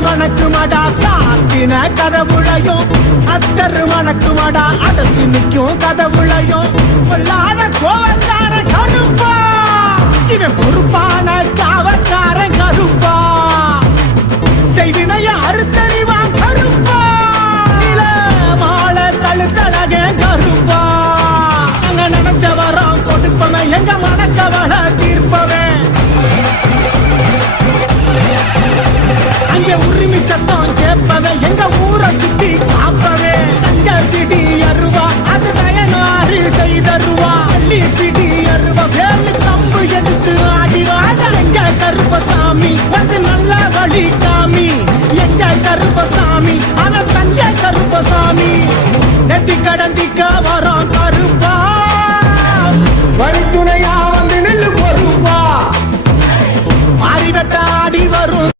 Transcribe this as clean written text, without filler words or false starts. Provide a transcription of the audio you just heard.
மணக்குமடா சாத்தின கதவுளையும் அத்தரு மணக்குமடா அடைச்சு நிற்கும் கதவுளையும் பொல்லாத கோவக்கார கருப்பா இவன் பொறுப்பான காவக்கார கருப்பா செய்வினைய அறுத்தறிவான் கருப்பா இல மாலை தழுத்தழக கருப்பா நாங்க நினைச்ச வரோம் கொடுப்பவன் எங்க மணக்கவள தீர்ப்பவன் அங்கே உரிமை சத்தம் கேட்பவன் எங்க